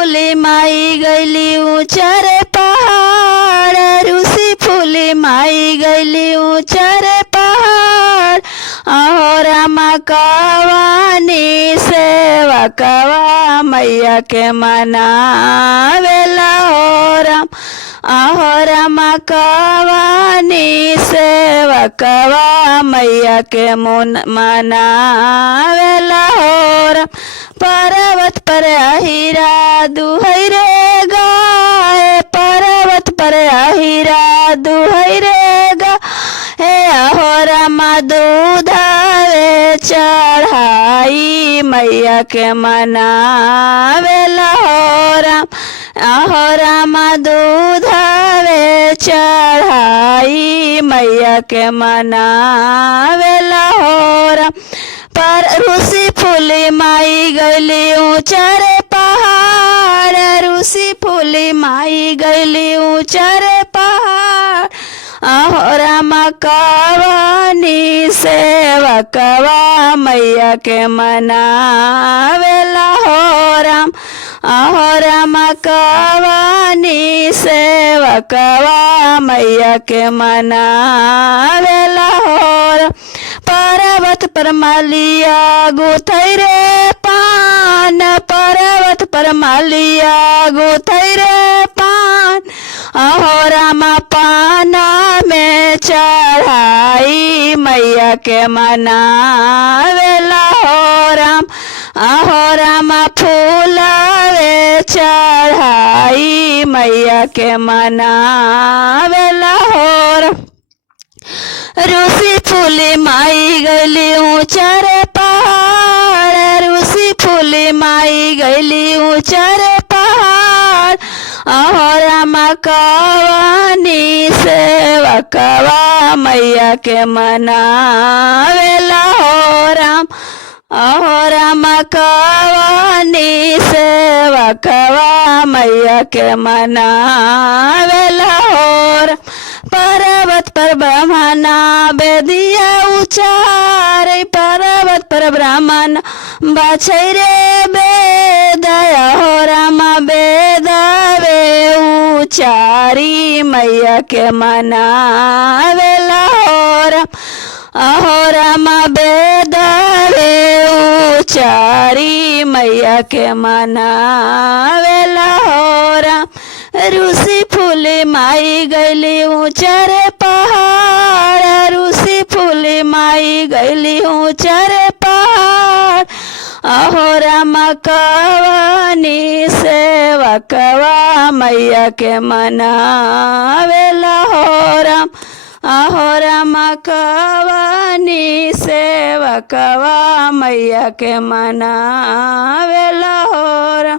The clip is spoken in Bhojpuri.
फूली माई गैली ऊंचा रे पहाड़, रूसी फूली माई गैली ऊंचा रे पहाड़। अहो रामा कवानी सेवा कवा मैया के मनावेला हो राम। अहो रामा कवानी सेवा कवा मैया के मनावेला हो राम। पर्वत पर अहिरा दुहै रे गाय, पर्वत पर अहिरा दुहै रे गाय। अहो रामा दूधावे चढ़ाई मैया के मनावेला हो राम। अहो रामा दूधावे चढ़ाई मैया के मनावेला हो राम। पर रूसी फूली माई गैली ऊंचा रे पहाड़, रूसी फूली माई गैली ऊंचा रे पहाड़। अहो रामा कवानी सेवा कवा मैया के मनावेला हो राम। अहो रामा कवानी सेवा कवा मैया के मनावेला हो राम। पर्वत पर मालिया गुथै रे पान, पर्वत पर मालिया गुथै रे पान। अहो रामा पाना में चढ़ाई मैया के मनावेला हो राम। अहो रामा फूलावे चढ़ाई मैया के मनावेला हो राम। रूसी फूली माई गैली ऊंचा रे पहाड़, रूसी फूली माई गैली ऊंचा रे पहाड़। अहो रामा कवानी सेवा कवा मैया के मनावेला हो राम। अहो रामा कवानी सेवा कवा मैया के मनावेला हो राम। पर्वत पर ब्राह्मणा बेदिया उचारे, पर्वत पर ब्राह्मण बाछै रे बेद। अहो रामा बेदावे उचारी मैया के मनावेला हो राम। अहो रामा बेदावे उचारी मैया के मनावेला हो राम। रूसी फूली माई गैली ऊंचा रे पहाड़, रूसी फूली माई गैली ऊंचा रे पहाड़। अहो रामा कवानी सेवा कवा मैया के मनावेला हो राम। अहो रामा कवानी सेवा कवा मैया के मनावेला हो राम।